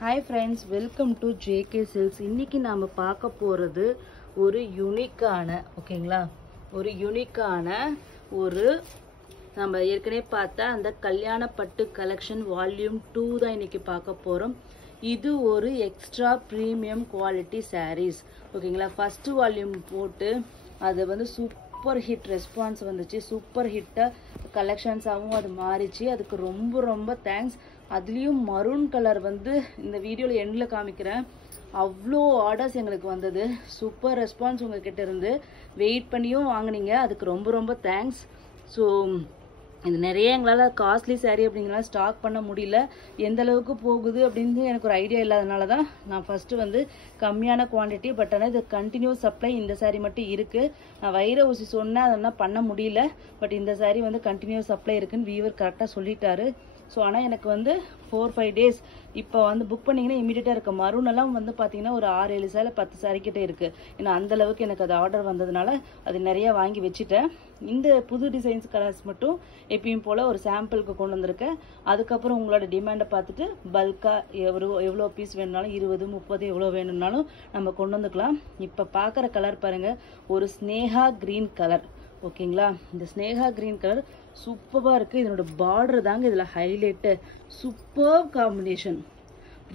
Hi friends, welcome to JK Silks. இன்னைக்கு நாம பார்க்க போறது ஒரு யூனிக்கான ஓகேங்களா ஒரு யூனிக்கான ஒரு நம்ம ஏற்கனவே பார்த்த அந்த கல்யாண பட்டு கலெக்ஷன் வால்யூம் 2 தான் இன்னைக்கு பார்க்க போறோம். இது ஒரு எக்ஸ்ட்ரா பிரீமியம் குவாலிட்டி sarees ஓகேங்களா. ஃபர்ஸ்ட் வால்யூம் போட்டு அது வந்து சூப்பர் ஹிட் ரெஸ்பான்ஸ் வந்துச்சு. சூப்பர் ஹிட் கலெக்ஷன்ஸாகவும் அது மாறிச்சு. அதுக்கு ரொம்ப ரொம்ப தேங்க்ஸ். அதுலேயும் மரூன் கலர் வந்து இந்த வீடியோவில் எண்டில் காமிக்கிறேன். அவ்வளோ ஆர்டர்ஸ் எங்களுக்கு வந்தது. சூப்பர் ரெஸ்பான்ஸ் உங்ககிட்ட இருந்து. வெயிட் பண்ணியும் வாங்கினீங்க. அதுக்கு ரொம்ப ரொம்ப தேங்க்ஸ். ஸோ இது நிறைய எங்களால் காஸ்ட்லி சாரீ அப்படிங்கிறனால ஸ்டாக் பண்ண முடியல. எந்த அளவுக்கு போகுது அப்படின்னு எனக்கு ஒரு ஐடியா இல்லாதனால தான் நான் ஃபஸ்ட்டு வந்து கம்மியான குவான்டிட்டி, பட் ஆனால் இது கண்டினியூஸ் சப்ளை இந்த சாரீ மட்டும் இருக்குது. நான் வைர ஊசி சொன்னேன், அதெல்லாம் பண்ண முடியல. பட் இந்த சாரீ வந்து கண்டினியூஸ் சப்ளை இருக்குன்னு வீவர் கரெக்டாக சொல்லிட்டாரு. ஸோ ஆனால் எனக்கு வந்து 4-5 டேஸ் இப்போ வந்து புக் பண்ணிங்கன்னா இமீடியட்டாக இருக்குது. மரூனெல்லாம் வந்து பார்த்தீங்கன்னா ஒரு 6-7 சேலை 10 சாரீ கிட்டே இருக்குது. ஏன்னா அந்தளவுக்கு எனக்கு அது ஆர்டர் வந்ததுனால அது நிறையா வாங்கி வச்சுட்டேன். இந்த புது டிசைன்ஸ் கலர்ஸ் மட்டும் எப்பயும் போல் ஒரு சாம்பிளுக்கு கொண்டு வந்திருக்கேன். அதுக்கப்புறம் உங்களோட டிமாண்டை பார்த்துட்டு பல்காக எவ்வளோ பீஸ் வேணும்னாலும் 20-30 எவ்வளோ வேணும்னாலும் நம்ம கொண்டு வந்துக்கலாம். இப்போ பார்க்குற கலர் பாருங்கள், ஒரு ஸ்னேகா க்ரீன் கலர் ஓகேங்களா. இந்த ஸ்னேகா க்ரீன் கலர் சூப்பராக இருக்குது. இதனோட பார்டர் தாங்க இதில் ஹைலைட்டு. சூப்பர் காம்பினேஷன்,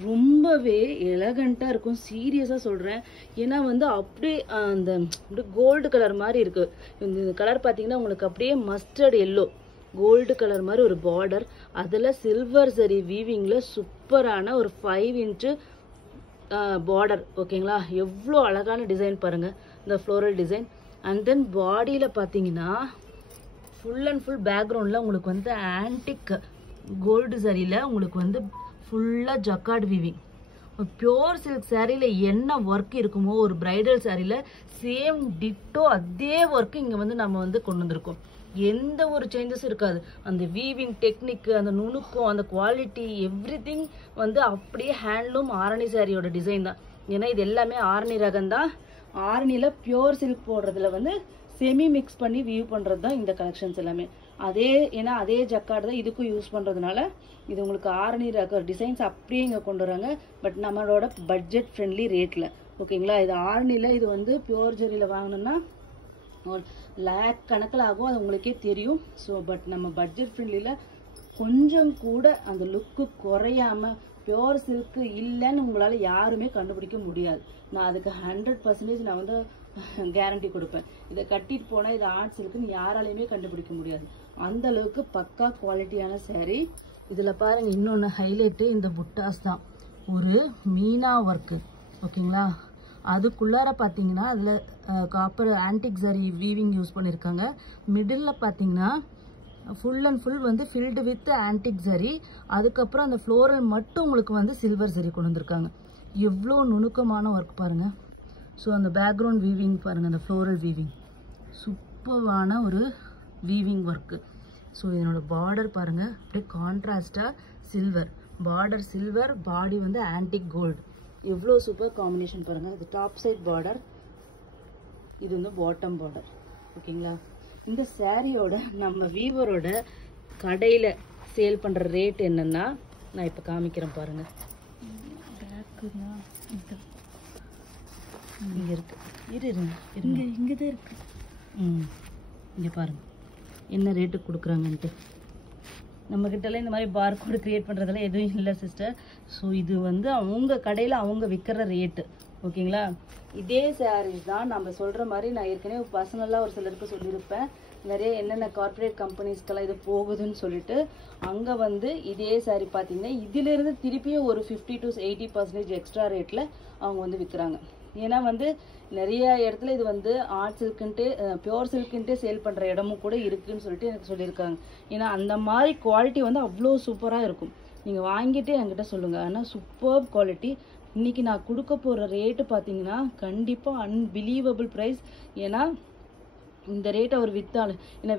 ரொம்பவே எலகண்ட்டாக இருக்கும். சீரியஸாக சொல்கிறேன். ஏன்னா வந்து அப்படியே அந்த அப்படியே கோல்டு கலர் மாதிரி இருக்குது. இந்த கலர் பார்த்தீங்கன்னா உங்களுக்கு அப்படியே மஸ்டர்ட் எல்லோ கோல்டு கலர் மாதிரி ஒரு பார்டர், அதில் சில்வர் சரி வீவிங்கில் சூப்பரான ஒரு 5 இன்ச்சு பார்டர் ஓகேங்களா. எவ்வளோ அழகான டிசைன் பாருங்கள், இந்த ஃப்ளோரல் டிசைன். அண்ட் தென் பாடியில் பார்த்தீங்கன்னா ஃபுல் அண்ட் ஃபுல் பேக்ரவுண்டில் உங்களுக்கு வந்து ஆன்டிக் கோல்டு சரியில் உங்களுக்கு வந்து ஃபுல்லாக ஜக்கார்ட் வீவிங். பியோர் சில்க் சாரியில் என்ன ஒர்க் இருக்குமோ ஒரு பிரைடல் சாரியில் சேம் டிட்டோ அதே ஒர்க்கு இங்கே வந்து நம்ம வந்து கொண்டு வந்திருக்கோம். எந்த ஒரு சேஞ்சஸும் இருக்காது. அந்த வீவிங் டெக்னிக்கு, அந்த நுணுக்கம், அந்த குவாலிட்டி, எவ்ரிதிங் வந்து அப்படியே ஹேண்ட்லூம் ஆரணி சாரியோட டிசைன் தான். ஏன்னா இது எல்லாமே ஆரணி ரகம் தான். ஆரணியில் பியோர் சில்க் போடுறதுல வந்து செமி மிக்ஸ் பண்ணி வியூ பண்ணுறது தான் இந்த கலெக்ஷன்ஸ் எல்லாமே. ஏன்னா அதே ஜக்கார்டு தான் இதுக்கும் யூஸ் பண்ணுறதுனால இது உங்களுக்கு ஆரணி ரக டிசைன்ஸ் அப்படியே இங்கே கொண்டு வராங்க. பட் நம்மளோட பட்ஜெட் ஃப்ரெண்ட்லி ரேட்டில் ஓகேங்களா. இது ஆரணியில் இது வந்து பியோர் ஜெரியில் வாங்கினோன்னா லேக் கணக்கில் ஆகும், அது உங்களுக்கே தெரியும். ஸோ பட் நம்ம பட்ஜெட் ஃப்ரெண்ட்லியில் கொஞ்சம் கூட அந்த லுக்கு குறையாமல் பியோர் சில்க்கு இல்லைன்னு உங்களால் யாருமே கண்டுபிடிக்க முடியாது. நான் அதுக்கு 100% நான் வந்து கேரண்டி கொடுப்பேன். இதை கட்டிட்டு போனால் இது ஆர்ட் சில்க்குன்னு யாராலையுமே கண்டுபிடிக்க முடியாது. அந்த அளவுக்கு பக்கா குவாலிட்டியான சாரீ. இதில் பாருங்கள், இன்னொன்று ஹைலைட்டு இந்த புட்டாஸ் தான். ஒரு மீனா ஒர்க்கு ஓகேங்களா. அதுக்குள்ளார பார்த்தீங்கன்னா அதில் copper antique sorry weaving use பண்ணியிருக்காங்க. மிடில் பார்த்தீங்கன்னா ஃபுல் அண்ட் ஃபுல் வந்து ஃபில்டு வித் ஆன்டிக் சரி. அதுக்கப்புறம் அந்த ஃப்ளோரல் மட்டும் உங்களுக்கு வந்து சில்வர் சரி கொண்டு வந்திருக்காங்க. எவ்வளோ நுணுக்கமான ஒர்க் பாருங்கள். ஸோ அந்த பேக்ரவுண்ட் வீவிங் பாருங்கள், அந்த ஃப்ளோரல் வீவிங் சூப்பரான ஒரு வீவிங் ஒர்க்கு. ஸோ இதனோட பார்டர் பாருங்கள், அப்படியே கான்ட்ராஸ்டாக சில்வர் பார்டர், சில்வர் பாடி வந்து ஆன்டிக் கோல்டு. எவ்வளோ சூப்பர் காம்பினேஷன் பாருங்கள். இது டாப் சைட் பார்டர், இது வந்து பாட்டம் பார்டர் ஓகேங்களா. இந்த சாரியோட நம்ம வீவரோட கடையில் சேல் பண்ணுற ரேட் என்னன்னா நான் இப்போ காமிக்கிறேன் பாருங்கள். இங்கே இருக்கு, இங்கே தான் இருக்கு. இங்கே பாருங்கள் என்ன ரேட்டுக்கு கொடுக்குறாங்கன்ட்டு. நம்மக்கிட்டலாம் இந்த மாதிரி பார் கோடு க்ரியேட் பண்ணுறதெல்லாம் எதுவும் இல்லை சிஸ்டர். ஸோ இது வந்து அவங்க கடையில் அவங்க விற்கிற ரேட்டு ஓகேங்களா. இதே சாரீஸ் தான் நம்ம சொல்கிற மாதிரி நான் ஏற்கனவே பர்சனலாக ஒரு சிலருக்கு சொல்லியிருப்பேன். நிறைய என்னென்ன கார்பரேட் கம்பெனிஸ்க்கெல்லாம் இது போகுதுன்னு சொல்லிட்டு அங்கே வந்து இதே சாரீ பார்த்தீங்கன்னா இதிலிருந்து திருப்பியும் ஒரு 50-80% எக்ஸ்ட்ரா ரேட்டில் அவங்க வந்து விற்கிறாங்க. ஏன்னா வந்து நிறைய இடத்துல இது வந்து ஆர்ட் சில்க்குன்ட்டு பியோர் சில்க்குன்ட்டு சேல் பண்ணுற இடமும் கூட இருக்குதுன்னு சொல்லிட்டு எனக்கு சொல்லியிருக்காங்க. ஏன்னா அந்த மாதிரி குவாலிட்டி வந்து அவ்வளோ சூப்பராக இருக்கும். நீங்கள் வாங்கிட்டு என்கிட்ட சொல்லுங்கள். ஆனால் சூப்பர் குவாலிட்டி. இன்றைக்கி நான் கொடுக்க போகிற ரேட்டு பார்த்தீங்கன்னா கண்டிப்பாக அன்பிலீவபிள் ப்ரைஸ். ஏன்னா இந்த ரேட் அவர் விற்றாலும் ஏன்னா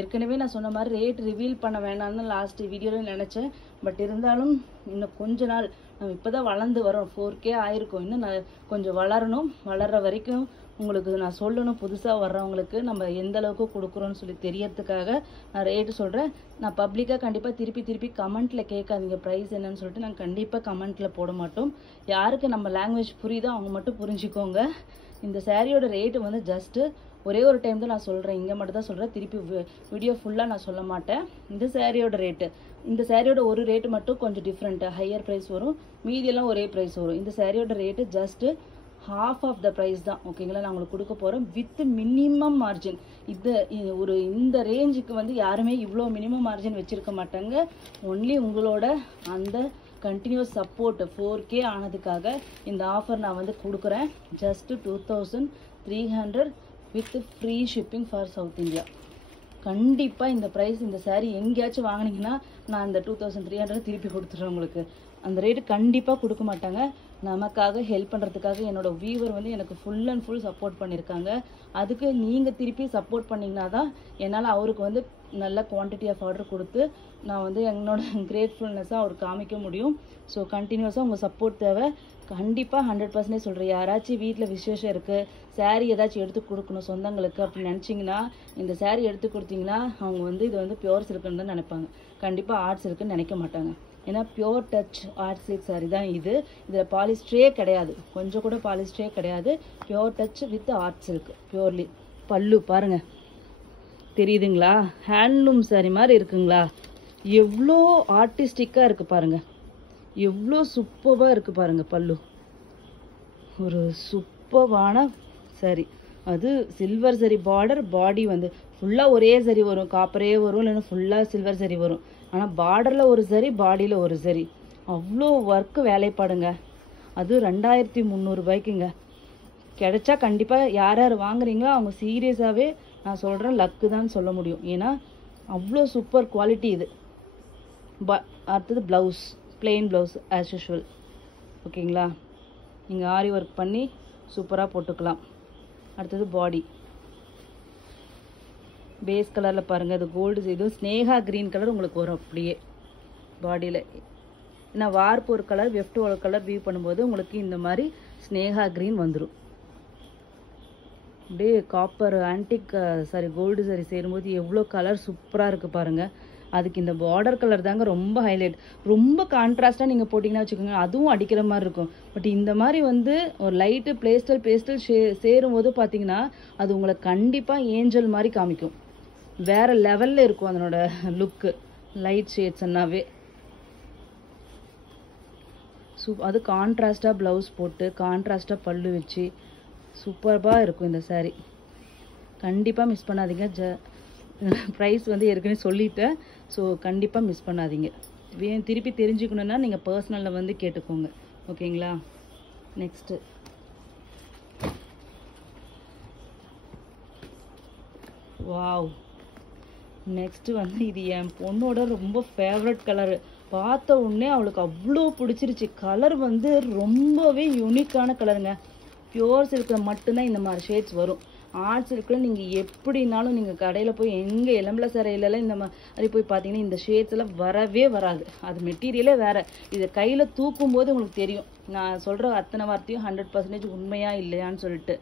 ஏற்கனவே நான் சொன்ன மாதிரி ரேட் ரிவீல் பண்ண வேணாம்னு லாஸ்ட் வீடியோவில் நினச்சேன். பட் இருந்தாலும் இன்னும் கொஞ்ச நாள் நம்ம இப்போ தான் வளர்ந்து வரோம். 4K ஆயிருக்கும். இன்னும் நான் கொஞ்சம் வளரணும். வளர்கிற வரைக்கும் உங்களுக்கு நான் சொல்லணும், புதுசாக வர்றவங்களுக்கு நம்ம எந்த அளவுக்கு கொடுக்குறோன்னு சொல்லி தெரியறதுக்காக நான் ரேட்டு சொல்கிறேன். நான் பப்ளிக்காக கண்டிப்பாக திருப்பி கமெண்ட்டில் கேட்காதீங்க ப்ரைஸ் என்னன்னு சொல்லிட்டு. நாங்கள் கண்டிப்பாக கமெண்ட்டில் போட மாட்டோம். யாருக்கு நம்ம லாங்குவேஜ் புரியுதோ அவங்க மட்டும் புரிஞ்சுக்கோங்க. இந்த சாரியோட ரேட்டு வந்து ஜஸ்ட்டு ஒரே ஒரு டைம் தான் நான் சொல்கிறேன், இங்கே மட்டும் தான் சொல்கிறேன். திருப்பி வீடியோ ஃபுல்லாக நான் சொல்ல மாட்டேன். இந்த சாரியோட ரேட்டு, இந்த சாரியோட ஒரு ரேட்டு மட்டும் கொஞ்சம் டிஃப்ரெண்ட்டு, ஹையர் ப்ரைஸ் வரும், மீதியெல்லாம் ஒரே ப்ரைஸ் வரும். இந்த சாரியோட rate just half of the price தான். ஓகேங்களா, நான் உங்களுக்கு கொடுக்க போகிறேன் வித் மினிமம் மார்ஜின். இந்த ரேஞ்சுக்கு வந்து யாருமே இவ்வளோ மினிமம் மார்ஜின் வச்சுருக்க மாட்டாங்க. ஒன்லி உங்களோட அந்த கண்டினியூஸ் சப்போர்ட் 4K ஆனதுக்காக இந்த ஆஃபர் நான் வந்து கொடுக்குறேன். Just 2300 with free shipping for south India. கண்டிப்பாக இந்த ப்ரைஸ், இந்த சாரீ எங்கேயாச்சும் வாங்கினீங்கன்னா நான் இந்த 2300 திருப்பி கொடுத்துட்றேன் உங்களுக்கு. அந்த ரேட்டு கண்டிப்பாக கொடுக்க மாட்டாங்க. நமக்காக ஹெல்ப் பண்ணுறதுக்காக என்னோடய வியூவர் வந்து எனக்கு ஃபுல் அண்ட் ஃபுல் சப்போர்ட் பண்ணியிருக்காங்க. அதுக்கு நீங்கள் திருப்பி சப்போர்ட் பண்ணிங்கன்னா தான் என்னால் அவருக்கு வந்து நல்ல குவான்டிட்டி ஆஃப் ஆர்டர் கொடுத்து நான் வந்து என்னோட கிரேட்ஃபுல்னஸாக அவருக்கு காமிக்க முடியும். ஸோ கண்டினியூஸாக உங்கள் சப்போர்ட் தேவை. கண்டிப்பாக 100% சொல்கிறேன். யாராச்சும் வீட்டில் விசேஷம் இருக்குது, சாரீ ஏதாச்சும் எடுத்து கொடுக்கணும் சொந்தங்களுக்கு அப்படின்னு நினச்சிங்கன்னா, இந்த சாரீ எடுத்து கொடுத்தீங்கன்னா அவங்க வந்து இது வந்து பியோர் சில்க்குன்னு தான் நினைப்பாங்க. கண்டிப்பாக ஆர்ட் சில்க்குன்னு நினைக்க மாட்டாங்க. ஏன்னா pure touch art silk sari தான் இது. இதில் பாலிஸ்டரே கிடையாது, கொஞ்சம் கூட பாலிஸ்டரே கிடையாது. Pure touch with art silk purely. பல்லு பாருங்கள், தெரியுதுங்களா? ஹேண்ட்லூம் சாரீ மாதிரி இருக்குங்களா? எவ்வளோ ஆர்டிஸ்டிக்காக இருக்குது பாருங்கள், எவ்வளோ சூப்பராக இருக்குது பாருங்கள். பல்லு ஒரு சூப்பரான சாரீ. அது சில்வர் சரி பார்டர், பாடி வந்து ஃபுல்லாக ஒரே சரி வரும், காப்பரே வரும், இல்லைன்னா ஃபுல்லாக சில்வர் சரி வரும். ஆனால் பார்டரில் ஒரு சரி, பாடியில் ஒரு சரி, அவ்வளோ ஒர்க்கு வேலைப்பாடுங்க. அது 2300 ரூபாய்க்குங்க. கிடைச்சா கண்டிப்பாக யார் யார் வாங்குறீங்களோ அவங்க சீரியஸாகவே நான் சொல்கிறேன் லக்கு தான் சொல்ல முடியும். ஏன்னா அவ்வளோ சூப்பர் குவாலிட்டி இது. அடுத்தது blouse, plain blouse as usual. ஓகேங்களா, நீங்கள் ஆரி ஒர்க் பண்ணி சூப்பராக போட்டுக்கலாம். அடுத்தது பாடி பேஸ் கலரில் பாருங்கள், அது கோல்டு, இது ஸ்னேகா க்ரீன் கலர் உங்களுக்கு வரும் அப்படியே பாடியில். ஏன்னா வார்ப்பு ஒரு கலர், வெஃப்ட் ஒரு கலர் வியூ பண்ணும்போது உங்களுக்கு இந்த மாதிரி ஸ்னேகா க்ரீன் வந்துடும். அப்படியே copper antique sari gold sari சேரும்போது எவ்வளோ கலர் சூப்பராக இருக்குது பாருங்கள். அதுக்கு இந்த பார்டர் கலர் தாங்க ரொம்ப ஹைலைட். ரொம்ப கான்ட்ராஸ்ட்டாக நீங்கள் போட்டிங்கன்னா வச்சுக்கோங்க, அதுவும் அடிக்கிற மாதிரி இருக்கும். பட் இந்த மாதிரி வந்து ஒரு லைட்டு பேஸ்டல் சேரும்போது பார்த்தீங்கன்னா அது உங்களை கண்டிப்பாக ஏஞ்சல் மாதிரி காமிக்கும். வேறு லெவலில் இருக்கும் அதனோட லுக்கு, லைட் ஷேட்ஸ்னாவே. அது கான்ட்ராஸ்டாக ப்ளவுஸ் போட்டு கான்ட்ராஸ்டாக பல்லு வச்சு சூப்பராக இருக்கும் இந்த சாரீ. கண்டிப்பாக மிஸ் பண்ணாதீங்க. ப்ரைஸ் வந்து ஏற்கனவே சொல்லிட்டேன், ஸோ கண்டிப்பாக மிஸ் பண்ணாதீங்க. திருப்பி தெரிஞ்சுக்கணுன்னா நீங்கள் பர்சனலில் வந்து கேட்டுக்கோங்க. ஓகேங்களா, நெக்ஸ்ட்டு வாவ். நெக்ஸ்ட்டு வந்து இது என் பொண்ணோட ரொம்ப ஃபேவரட் கலரு. பார்த்த உடனே அவளுக்கு அவ்வளோ பிடிச்சிருச்சு. கலர் வந்து ரொம்பவே யூனிக்கான கலருங்க. பியோர் சில்கில் மட்டும்தான் இந்த மாதிரி ஷேட்ஸ் வரும். ஆர்ட் சில்கில் நீங்கள் எப்படினாலும் நீங்கள் கடையில் போய் எங்கே எலம்பல சரையிலலாம் இந்த மாதிரி போய் பார்த்தீங்கன்னா இந்த ஷேட்ஸ் எல்லாம் வரவே வராது. அது மெட்டீரியலே வேறு. இதை கையில் தூக்கும் போது உங்களுக்கு தெரியும் நான் சொல்கிற அத்தனை வார்த்தையும் 100% உண்மையா இல்லையான்னு சொல்லிட்டு.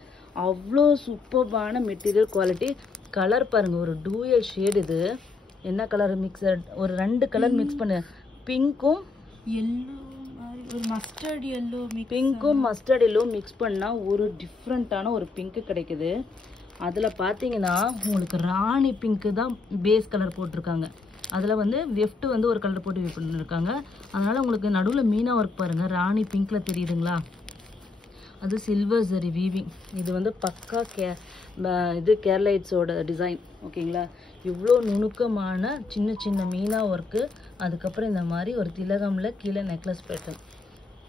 அவ்வளோ சூப்பரான மெட்டீரியல் குவாலிட்டி. கலர் பாருங்கள், ஒரு டூயல் ஷேடு. இது என்ன கலர் மிக்சர், ஒரு 2 கலர் மிக்ஸ் பண்ணு, பிங்க்கும் எல்லோ, ஒரு மஸ்டர்ட் எல்லோ, பிங்க்கும் மஸ்டர்ட் எல்லோ மிக்ஸ் பண்ணால் ஒரு டிஃப்ரெண்ட்டான ஒரு பிங்க்கு கிடைக்குது. அதில் பார்த்தீங்கன்னா உங்களுக்கு ராணி பிங்க்கு தான் பேஸ் கலர் போட்டிருக்காங்க. அதில் வந்து வெஃப்ட் வந்து ஒரு கலர் போட்டு வெஃப்ட் பண்ணியிருக்காங்க. அதனால் உங்களுக்கு நடுவில் மீனா ஒர்க் பாருங்கள், ராணி பிங்க்கில் தெரியுதுங்களா? அது சில்வர் சரி வீவிங். இது வந்து பக்கா இது கேரளைட்ஸோட டிசைன். ஓகேங்களா, இவ்வளோ நுணுக்கமான சின்ன சின்ன மீனா ஒர்க்கு. அதுக்கப்புறம் இந்த மாதிரி ஒரு திலகமில் கீழே நெக்லஸ் பேட்டர்ன்.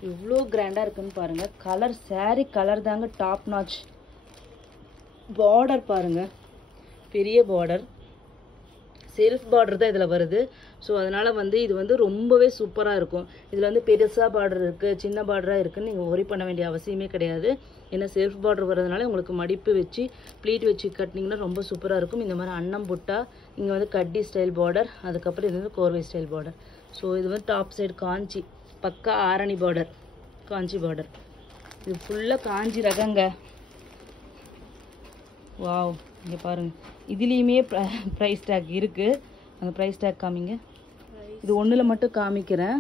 இவ்வளோ கிராண்டாக இருக்குன்னு பாருங்கள். கலர் சாரீ கலர் தாங்க டாப் நாச். பார்டர் பாருங்கள், பெரிய பார்டர், செல்ஃப் பார்டர் தான் இதில் வருது. ஸோ அதனால் வந்து இது வந்து ரொம்பவே சூப்பராக இருக்கும். இதில் வந்து பெருசாக பார்டர் இருக்குது, சின்ன பார்டராக இருக்குதுன்னு நீங்கள் ஒரி பண்ண வேண்டிய அவசியமே கிடையாது. ஏன்னா செல்ஃப் பார்டர் வரதுனால உங்களுக்கு மடிப்பு வச்சு ப்ளீட் வச்சு கட்டினீங்கன்னா ரொம்ப சூப்பராக இருக்கும். இந்த மாதிரி அன்னம் புட்டா, இங்கே வந்து கட்டி ஸ்டைல் பார்டர், அதுக்கப்புறம் இது வந்து கோர்வை ஸ்டைல் பார்டர். ஸோ இது வந்து டாப் சைடு காஞ்சி, பக்கா ஆரணி பார்டர், காஞ்சி பார்டர். இது ஃபுல்லாக காஞ்சி ரகங்க. வாவ், இங்கே பாருங்கள், இதுலேயுமே ப்ரைஸ் டேக் இருக்குது. அந்த ப்ரைஸ் டேக் காமிங்க. இது ஒன்றில் மட்டும் காமிக்கிறேன்.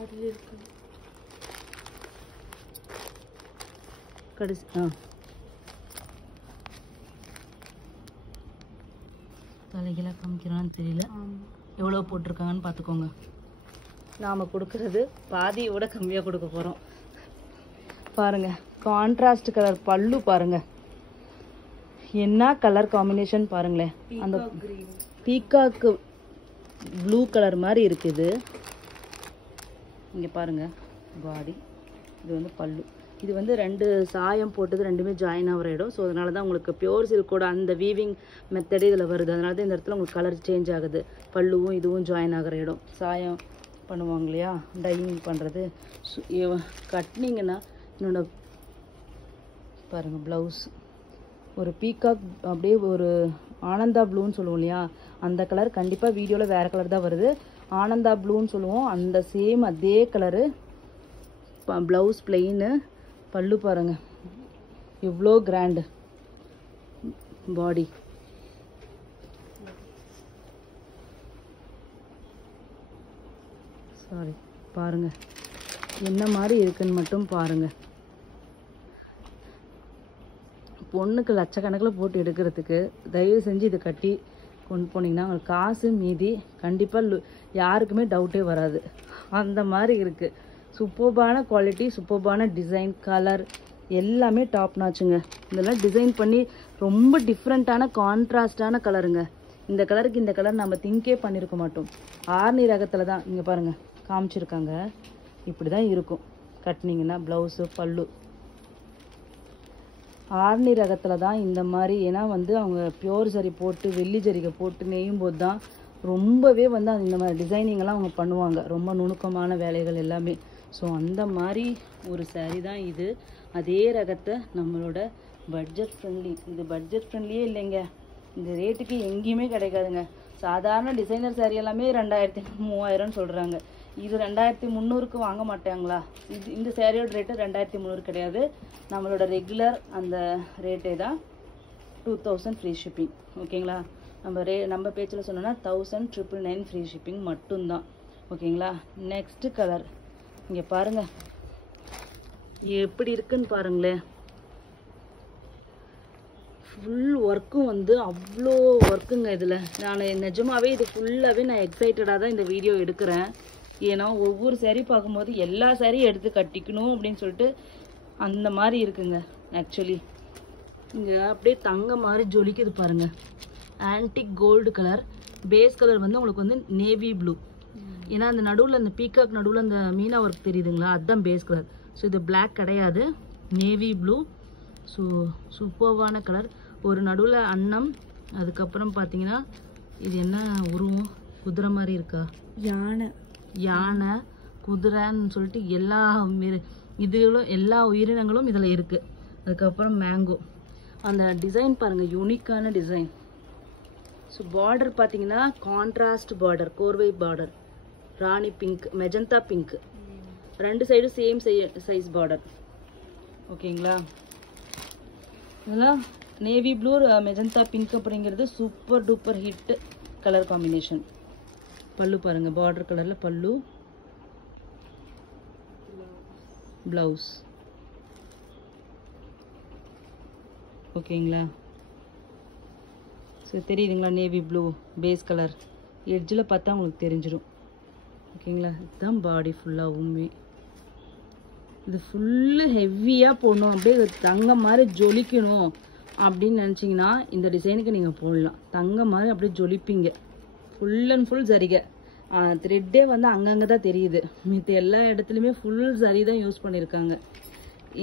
அதில் இருக்கு கடைசி தலைகளாக காமிக்கிறான்னு தெரியல. எவ்வளோ போட்டிருக்காங்கன்னு பார்த்துக்கோங்க. நாம் கொடுக்குறது பாதியோட கம்மியாக கொடுக்க போகிறோம். பாருங்கள், கான்ட்ராஸ்ட் கலர் பல்லு பாருங்கள், என்ன கலர் காம்பினேஷன் பாருங்களேன். அந்த பீகாக்கு ப்ளூ கலர் மாதிரி இருக்குது. இங்கே பாருங்கள் பாடி, இது வந்து பல்லு. இது வந்து 2 சாயம் போட்டது ரெண்டுமே ஜாயின் ஆகிற இடம். ஸோ அதனால தான் உங்களுக்கு பியோர் சில்கோட அந்த வீவிங் மெத்தடே இதில் வருது. அதனால தான் இந்த இடத்துல உங்களுக்கு கலர் சேஞ்ச் ஆகுது. பல்லுவும் இதுவும் ஜாயின் ஆகிற இடம். சாயம் பண்ணுவாங்க இல்லையா, டையிங் பண்ணுறது. கட்டினீங்கன்னா என்னோட பாருங்கள் ப்ளவுஸ் ஒரு பீகாக் அப்படியே ஒரு ஆனந்தா ப்ளூன்னு சொல்லுவோம் இல்லையா, அந்த கலர். கண்டிப்பாக வீடியோவில் வேறு கலர் தான் வருது. ஆனந்தா ப்ளூன்னு சொல்லுவோம், அந்த சேம் அதே கலரு. ப்ளவுஸ் பிளெயின்னு, பல்லு பாருங்கள் எவ்வளோ கிராண்டு பாடி. சாரி, பாருங்கள் என்ன மாதிரி இருக்குன்னு மட்டும் பாருங்கள். பொண்ணுக்கு லட்சக்கணக்கில் போட்டு எடுக்கிறதுக்கு தயவு செஞ்சு இதை கட்டி கொண்டு போனீங்கன்னா உங்களுக்கு காசு மீதி கண்டிப்பாக யாருக்குமே டவுட்டே வராது. அந்த மாதிரி இருக்குது. சூப்பர்பான குவாலிட்டி, சூப்பர்பான டிசைன், கலர் எல்லாமே டாப் நாச்சுங்க. இதெல்லாம் டிசைன் பண்ணி ரொம்ப டிஃப்ரெண்ட்டான கான்ட்ராஸ்டான கலருங்க. இந்த கலருக்கு இந்த கலர் நம்ம திங்கே பண்ணியிருக்க மாட்டோம். ஆர்னி ரகத்தில் தான் இங்கே பாருங்கள் காமிச்சிருக்காங்க. இப்படி தான் இருக்கும் கட்டினீங்கன்னா ப்ளவுஸு பல்லு. ஆர்னி ரகத்தில் தான் இந்த மாதிரி. ஏன்னா வந்து அவங்க பியோர் ஜரி போட்டு வெள்ளி ஜரிகை போட்டு நெய்யும் போது தான் ரொம்பவே வந்து இந்த மாதிரி டிசைனிங்கெல்லாம் அவங்க பண்ணுவாங்க. ரொம்ப நுணுக்கமான வேலைகள் எல்லாமே. ஸோ அந்த மாதிரி ஒரு சாரீ தான் இது. அதே ரகத்தை நம்மளோட பட்ஜெட் ஃப்ரெண்ட்லி. இது பட்ஜெட் ஃப்ரெண்ட்லியே இல்லைங்க, இந்த ரேட்டுக்கு எங்கேயுமே கிடைக்காதுங்க. சாதாரண டிசைனர் சாரீ எல்லாமே 2000 3000 சொல்கிறாங்க. இது 2300க்கு வாங்க மாட்டாங்களா? இந்த சாரியோட ரேட்டு 2300 கிடையாது. நம்மளோட ரெகுலர் அந்த ரேட்டே தான் 2000 ஃப்ரீ ஷிப்பிங். ஓகேங்களா? நம்ம பேச்சில் சொன்னோன்னா 1999 ஃப்ரீ ஷிப்பிங் மட்டும்தான். ஓகேங்களா? நெக்ஸ்ட்டு கலர் இங்கே பாருங்கள் எப்படி இருக்குன்னு பாருங்களேன். ஃபுல் ஒர்க்கும் வந்து அவ்வளோ ஒர்க்குங்க இதில். நான் நிஜமாகவே இது ஃபுல்லாகவே நான் எக்ஸைட்டடாக தான் இந்த வீடியோ எடுக்கிறேன். ஏன்னா ஒவ்வொரு சாரீ பார்க்கும்போது எல்லா சாரியும் எடுத்து கட்டிக்கணும் அப்படின்னு சொல்லிட்டு அந்த மாதிரி இருக்குங்க. ஆக்சுவலி இங்கே அப்படியே தங்க மாதிரி ஜொலிக்குது பாருங்கள். Antique gold colour. Base colour வந்து உங்களுக்கு வந்து நேவி ப்ளூ. ஏன்னா அந்த நடுவில் அந்த பீகாக் நடுவில் அந்த மீனா ஒர்க் தெரியுதுங்களா, அதுதான் பேஸ் கலர். ஸோ இது பிளாக் கிடையாது, நேவி ப்ளூ. ஸோ சூப்பர்வான கலர். ஒரு நடுவில் அன்னம், அதுக்கப்புறம் பார்த்தீங்கன்னா இது என்ன உருவம், குதிரை மாதிரி இருக்கா, யானை குதிரைன்னு சொல்லிட்டு எல்லா இதுகளும் எல்லா உயிரினங்களும் இதில் இருக்குது. அதுக்கப்புறம் மேங்கோ. அந்த டிசைன் பாருங்கள், யூனிக்கான டிசைன். ஸோ பார்டர் பார்த்தீங்கன்னா கான்ட்ராஸ்ட் பார்டர், கோர்வை பார்டர், ராணி பிங்க், மெஜந்தா பிங்க், 2 சைடும் சேம் சைஸ் பார்டர். ஓகேங்களா? இதெல்லாம் நேவி ப்ளூ மெஜந்தா பிங்க் அப்படிங்கிறது super duper hit colour combination. பல்லு பாருங்கள், பார்டர் கலரில் பல்லு, ப்ளவுஸ். ஓகேங்களா? ஸோ தெரியுதுங்களா, நேவி ப்ளூ பேஸ் கலர். எட்ஜில் பார்த்தா உங்களுக்கு தெரிஞ்சிடும். ஓகேங்களா? இதுதான் பாடி ஃபுல்லாகவுமே. இது ஃபுல்லு ஹெவியாக போடணும், அப்படியே தங்கம் மாதிரி ஜொலிக்கணும் அப்படின்னு நினச்சிங்கன்னா இந்த டிசைனுக்கு நீங்கள் போடலாம். தங்கம் மாதிரி அப்படியே ஜொலிப்பீங்க. ஃபுல் அண்ட் ஃபுல் சரிகை. த்ரெட்டே வந்து அங்கங்கே தான் தெரியுது. மித்த எல்லா இடத்துலையுமே ஃபுல் சரி தான் யூஸ் பண்ணியிருக்காங்க.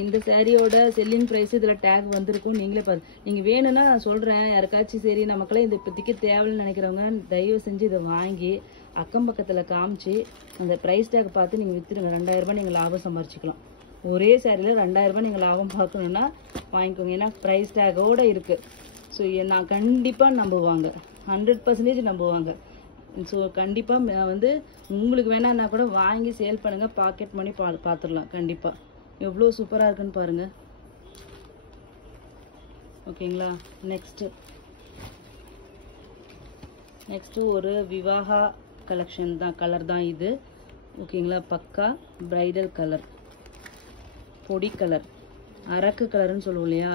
இந்த சாரியோட செல்லிங் ப்ரைஸ் இதில் டேக் வந்திருக்கும். நீங்களே பாருங்க. நீங்கள் வேணும்னா நான் சொல்கிறேன், யாருக்காச்சும் சரி நமக்கெல்லாம் இந்த இப்போதைக்கு தேவைன்னு நினைக்கிறவங்க தயவு செஞ்சு இதை வாங்கி அக்கம் பக்கத்தில் காமிச்சு அந்த ப்ரைஸ் டேக் பார்த்து நீங்கள் விற்றுருங்க. 2000 ரூபாய் நீங்கள் லாபம் சம்பாரிச்சிக்கலாம். ஒரே சாரியில் 2000 ரூபாய் நீங்கள் லாபம் பார்க்கணுன்னா வாங்கிக்கோங்க. ஏன்னா ப்ரைஸ் டேக்கோடு இருக்குது. ஸோ நான் கண்டிப்பாக நம்புவாங்க, 100% நம்புவாங்க. ஸோ கண்டிப்பாக வந்து உங்களுக்கு வேணான்னா கூட வாங்கி சேல் பண்ணுங்கள், பாக்கெட் மணி பார்த்துடலாம். கண்டிப்பாக எவ்வளோ சூப்பராக இருக்குன்னு பாருங்கள். ஓகேங்களா. நெக்ஸ்ட்டு ஒரு விவாகா கலெக்ஷன் தான், கலர் தான் இது. ஓகேங்களா, பக்கா பிரைடல் கலர், பொடி கலர், அரக்கு கலர்னு சொல்லுவோம் இல்லையா,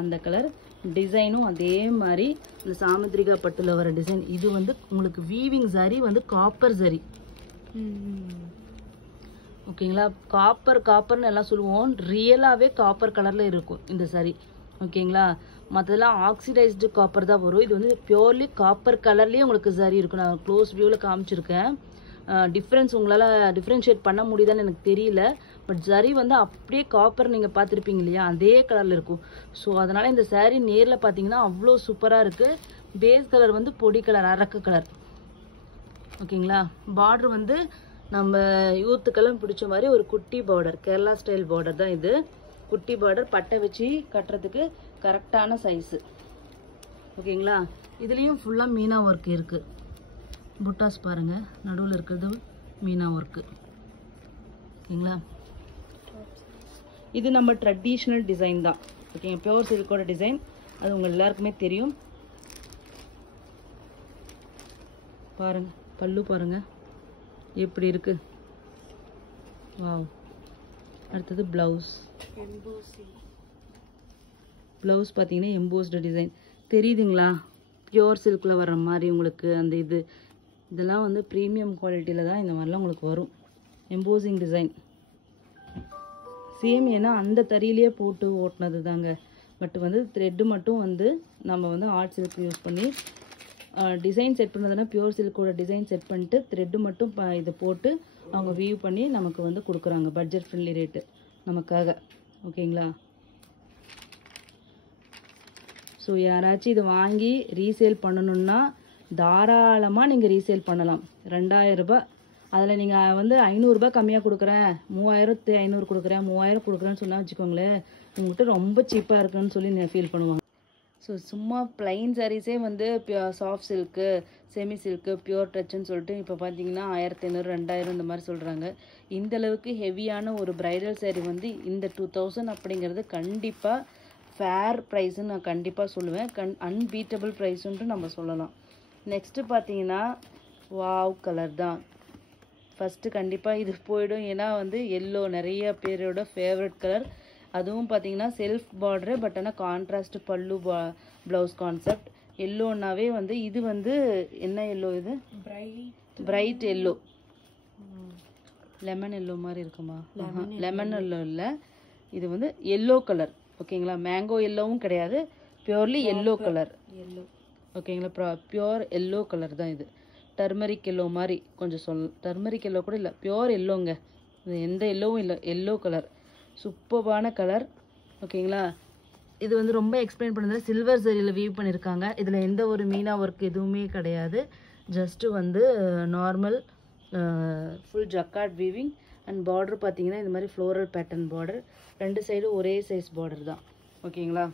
அந்த கலர். டிசைனும் அதே மாதிரி இந்த சாமுத்ரிகா பட்டுல வர டிசைன். இது வந்து உங்களுக்கு வீவிங் சரி வந்து காப்பர் சரி. ஓகேங்களா, காப்பர்னு எல்லாம் சொல்லுவோம், ரியலாகவே காப்பர் கலரில் இருக்கும் இந்த சரி. ஓகேங்களா, மற்றதெல்லாம் ஆக்சிடைஸ்டு காப்பர் தான் வரும். இது வந்து பியூர்லி காப்பர் கலர்லேயே உங்களுக்கு சரி இருக்கும். நான் க்ளோஸ் வியூவில் காமிச்சிருக்கேன். டிஃப்ரென்ஸ் உங்களால் டிஃப்ரென்ஷியேட் பண்ண முடியுதான்னு எனக்கு தெரியல. பட் சரி வந்து அப்படியே காப்பர் நீங்கள் பார்த்துருப்பீங்க இல்லையா, அதே கலரில் இருக்கும். ஸோ அதனால் இந்த சாரீ நேரில் பார்த்தீங்கன்னா அவ்வளோ சூப்பராக இருக்குது. பேஸ் கலர் வந்து பொடி கலர், அரக்கு கலர். ஓகேங்களா, பார்டர் வந்து நம்ம யூத்துக்கெல்லாம் பிடிச்ச மாதிரி ஒரு குட்டி பார்டர், கேரளா ஸ்டைல் பார்டர் தான் இது. குட்டி பார்டர், பட்டை வச்சு கட்டுறதுக்கு கரெக்டான சைஸு. ஓகேங்களா, இதுலேயும் ஃபுல்லாக மீனா ஒர்க் இருக்குது. புட்டாஸ் பாருங்கள், நடுவில் இருக்கிறது மீனா ஒர்க்கு. ஓகேங்களா, இது நம்ம ட்ரெடிஷ்னல் டிசைன் தான். ஓகேங்க, பியூர் சில்கோட டிசைன், அது உங்கள் எல்லாருக்குமே தெரியும். பாருங்கள், பல்லு பாருங்கள் எப்படி இருக்கு. வாவ். அடுத்தது ப்ளவுஸ். ப்ளவுஸ் பார்த்தீங்கன்னா எம்போஸ்டு டிசைன் தெரியுதுங்களா, பியூர் சில்கில் வர்ற மாதிரி உங்களுக்கு அந்த இதெல்லாம் வந்து ப்ரீமியம் குவாலிட்டியில் தான் இந்த மாதிரிலாம் உங்களுக்கு வரும். எம்போசிங் டிசைன் சேம், ஏன்னா அந்த தறியிலேயே போட்டு ஓட்டினது தாங்க. பட் வந்து த்ரெட்டு மட்டும் வந்து நம்ம வந்து ஆர்ட் சில்க் யூஸ் பண்ணி டிசைன் செட் பண்ணதுன்னா பியூர் சில்கோட டிசைன் செட் பண்ணிட்டு த்ரெட்டு மட்டும் இதை போட்டு அவங்க வீவ் பண்ணி நமக்கு வந்து கொடுக்குறாங்க. பட்ஜெட் ஃப்ரெண்ட்லி ரேட்டு நமக்காக. ஓகேங்களா, ஸோ யாராச்சும் இதை வாங்கி ரீசேல் பண்ணணுன்னா தாராளமாக நீங்கள் ரீசேல் பண்ணலாம். 2000 ரூபாய், அதில் நீங்கள் வந்து 500 ரூபாய் கம்மியாக கொடுக்குறேன், 3500 கொடுக்குறேன், 3000 கொடுக்குறேன்னு சொன்னால் வச்சுக்கோங்களேன், உங்கள்கிட்ட ரொம்ப சீப்பாக இருக்குன்னு சொல்லி நீங்கள் ஃபீல் பண்ணுவாங்க. ஸோ சும்மா பிளைன் சாரீஸே வந்து soft silk, semi silk, pure டச்சுன்னு சொல்லிட்டு இப்போ பார்த்தீங்கன்னா 1500 2000 இந்த மாதிரி சொல்கிறாங்க. இந்த அளவுக்கு ஹெவியான ஒரு பிரைடல் சாரீ வந்து இந்த 2000 அப்படிங்கிறது கண்டிப்பாக ஃபேர் ப்ரைஸுன்னு நான் கண்டிப்பாக சொல்லுவேன். அன்பீட்டபிள் ப்ரைஸுன்ட்டு நம்ம சொல்லலாம். நெக்ஸ்ட்டு பார்த்தீங்கன்னா வாவ் கலர் தான் ஃபஸ்ட்டு. கண்டிப்பாக இது போயிடும், ஏன்னா வந்து எல்லோ நிறைய பேரோட ஃபேவரட் கலர். அதுவும் பார்த்தீங்கன்னா செல்ஃப் பார்டரு, பட் ஆனால் கான்ட்ராஸ்ட் பல்லு, ப்ளவுஸ் கான்செப்ட். எல்லோன்னாவே வந்து இது வந்து என்ன எல்லோ, இது பிரைட் எல்லோ, லெமன் எல்லோ மாதிரி இருக்குமா? லெமன் எல்லோ இல்லை, இது வந்து எல்லோ கலர். ஓகேங்களா, மேங்கோ எல்லோவும் கிடையாது, பியூர்லி எல்லோ கலர். ஓகேங்களா, பியூர் எல்லோ கலர் தான் இது. டர்மரிக் எல்லோ மாதிரி கொஞ்சம் டர்மரிக் எல்லோ கூட இல்லை, பியூர் எல்லோங்க. இது எந்த எல்லோவும் இல்லை, எல்லோ கலர். சூப்பர்பான கலர். ஓகேங்களா, இது வந்து ரொம்ப எக்ஸ்பிளைன் பண்ணுறது சில்வர் சரியில் வீவ் பண்ணியிருக்காங்க. இதில் எந்த ஒரு மீனா ஒர்க் எதுவுமே கிடையாது. ஜஸ்ட்டு வந்து normal full jacquard weaving. And border பார்த்தீங்கன்னா இந்த மாதிரி ஃப்ளோரல் பேட்டர்ன் பார்டர். 2 சைடும் ஒரே சைஸ் பார்டர் தான். ஓகேங்களா,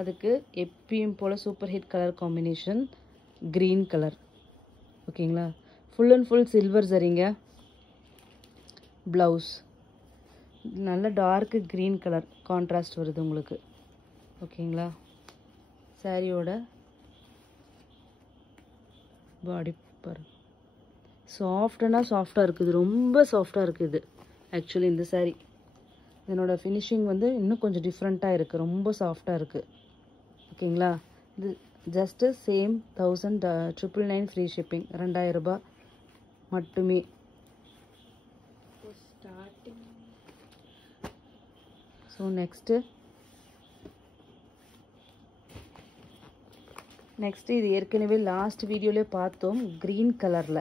அதுக்கு எப்பயும் போல் super hit colour combination green colour. ஓகேங்களா, ஃபுல் அண்ட் ஃபுல் சில்வர் சரிங்க. ப்ளவுஸ் நல்ல டார்க்கு க்ரீன் கலர் கான்ட்ராஸ்ட் வருது உங்களுக்கு. ஓகேங்களா, சாரியோட பாடி பாரு, சாஃப்டானா சாஃப்டாக இருக்குது, ரொம்ப சாஃப்டாக இருக்குது. ஆக்சுவலி இந்த சாரீ இதனோட ஃபினிஷிங் வந்து இன்னும் கொஞ்சம் டிஃப்ரெண்ட்டாக இருக்குது, ரொம்ப சாஃப்டாக இருக்குது. ஓகேங்களா, இது ஜஸ்ட்டு சேம் 1000 ஃப்ரீ ஷிப்பிங், 2000 ரூபாய் மட்டுமே. ஸோ நெக்ஸ்ட்டு இது ஏற்கனவே லாஸ்ட் வீடியோவிலே பார்த்தோம் க்ரீன் கலரில்.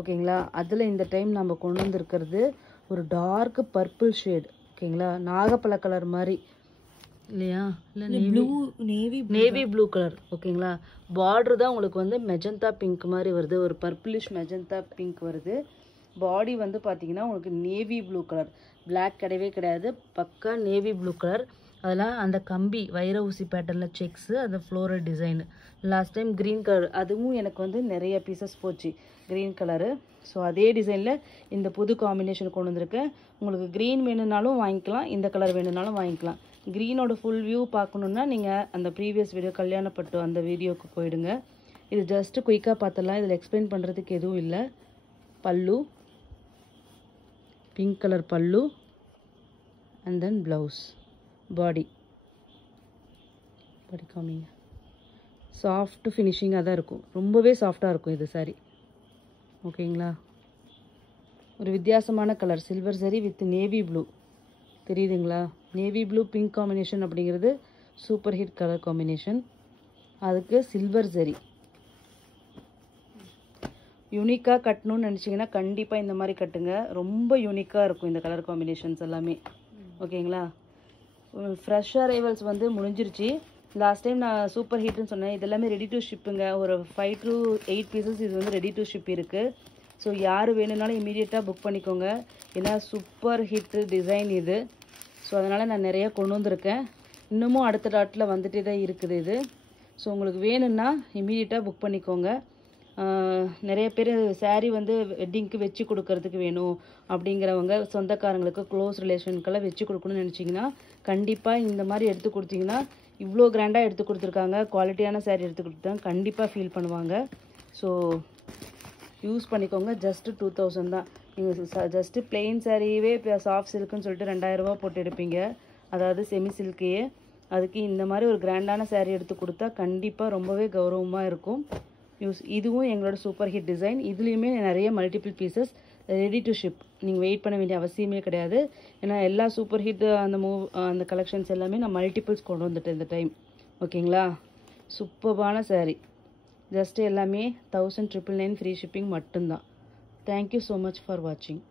ஓகேங்களா, அதில் இந்த டைம் நம்ம கொண்டு வந்திருக்கிறது ஒரு டார்க் பர்பிள் ஷேட். ஓகேங்களா, நாகப்பழ கலர் மாதிரி இல்லையா, இல்லை நேவி ப்ளூ கலர். ஓகேங்களா, பார்டர் தான் உங்களுக்கு வந்து மெஜந்தா பிங்க் மாதிரி வருது, ஒரு பர்பிளிஷ் மெஜந்தா பிங்க் வருது. பாடி வந்து பார்த்தீங்கன்னா உங்களுக்கு நேவி ப்ளூ கலர், பிளாக் கிடையவே கிடையாது, பக்கா நேவி ப்ளூ கலர். அதெல்லாம் அந்த கம்பி வைர ஊசி பேட்டர்னில் செக்ஸு அந்த floral design. Last time green colour அதுவும் எனக்கு வந்து நிறைய பீசஸ் போச்சு க்ரீன் கலரு. ஸோ அதே டிசைனில் இந்த புது காம்பினேஷன் கொண்டு வந்திருக்கேன். உங்களுக்கு க்ரீன் வேணும்னாலும் வாங்கிக்கலாம், இந்த கலர் வேணும்னாலும் வாங்கிக்கலாம். க்ரீனோட ஃபுல் வியூ பார்க்கணுன்னா நீங்கள் அந்த ப்ரீவியஸ் வீடியோ கல்யாணப்பட்டு அந்த வீடியோவுக்கு போயிடுங்க. இது ஜஸ்ட்டு குயிக்காக பார்த்துடலாம், இதில் எக்ஸ்பிளைன் பண்ணுறதுக்கு எதுவும் இல்லை. பல்லு பிங்க் கலர் பல்லு அண்ட் தென் ப்ளவுஸ். பாடி காமிங்க. சாஃப்ட் ஃபினிஷிங்காக தான் இருக்கும், ரொம்பவே சாஃப்டாக இருக்கும் இது சாரி. ஓகேங்களா? ஒரு வித்தியாசமான கலர் சில்வர் சரி வித் நேவி ப்ளூ தெரியுதுங்களா? நேவி ப்ளூ பிங்க் காம்பினேஷன் அப்படிங்கிறது சூப்பர் ஹிட் கலர் காம்பினேஷன். அதுக்கு சில்வர் சரி யூனிக்காக கட்டணும்னு நினச்சிங்கன்னா கண்டிப்பாக இந்த மாதிரி கட்டுங்க, ரொம்ப யூனிக்காக இருக்கும் இந்த கலர் காம்பினேஷன்ஸ் எல்லாமே. ஓகேங்களா? ஃப்ரெஷ் அரைவல்ஸ் வந்து முடிஞ்சிருச்சு. லாஸ்ட் டைம் நான் சூப்பர் ஹிட்னு சொன்னேன், இது எல்லாமே ரெடி டு ஷிப்புங்க. ஒரு 5 to 8 பீசஸ் இது வந்து ரெடி டு ஷிப் இருக்குது. ஸோ யார் வேணும்னாலும் இமீடியட்டாக புக் பண்ணிக்கோங்க, ஏன்னா சூப்பர் ஹிட்டு டிசைன் இது. ஸோ அதனால் நான் நிறையா கொண்டு வந்திருக்கேன், இன்னமும் அடுத்த டாட்டில் வந்துகிட்டே தான் இருக்குது இது. ஸோ உங்களுக்கு வேணும்னா இமீடியட்டாக புக் பண்ணிக்கோங்க. நிறைய பேர் சாரீ வந்து வெட்டிங்க்கு வச்சு கொடுக்கறதுக்கு வேணும் அப்படிங்கிறவங்க, சொந்தக்காரங்களுக்கு க்ளோஸ் ரிலேஷனுக்கெல்லாம் வச்சு கொடுக்கணும்னு நினச்சிங்கன்னா கண்டிப்பாக இந்த மாதிரி எடுத்து கொடுத்தீங்கன்னா, இவ்வளோ கிராண்டாக எடுத்து கொடுத்துருக்காங்க, குவாலிட்டியான சாரீ எடுத்து கொடுத்தாங்க, கண்டிப்பாக ஃபீல் பண்ணுவாங்க. ஸோ யூஸ் பண்ணிக்கோங்க. ஜஸ்ட்டு 2000 தான். நீங்கள் ஜஸ்ட்டு பிளெயின் சாரீவே இப்போ சாஃப்ட் சில்க்குன்னு சொல்லிட்டு 2000 ரூபா போட்டு எடுப்பீங்க, அதாவது செமி சில்கையே. அதுக்கு இந்த மாதிரி ஒரு கிராண்டான சாரீ எடுத்து கொடுத்தா கண்டிப்பாக ரொம்பவே கௌரவமாக இருக்கும். இதுவும் எங்களோட சூப்பர் ஹிட் டிசைன். இதுலேயுமே நிறைய multiple pieces ready to ship, நீங்கள் வெயிட் பண்ண வேண்டிய அவசியமே கிடையாது. ஏன்னா எல்லா சூப்பர் ஹிட் அந்த கலெக்ஷன்ஸ் எல்லாமே நான் மல்டிபிள்ஸ் கொண்டு வந்துட்டேன் இந்த டைம். ஓகேங்களா? சூப்பர்பான சாரீ. ஜஸ்ட்டு எல்லாமே 1999 ஃப்ரீ ஷிப்பிங் மட்டும்தான். தேங்க்யூ ஸோ மச் ஃபார் வாட்சிங்.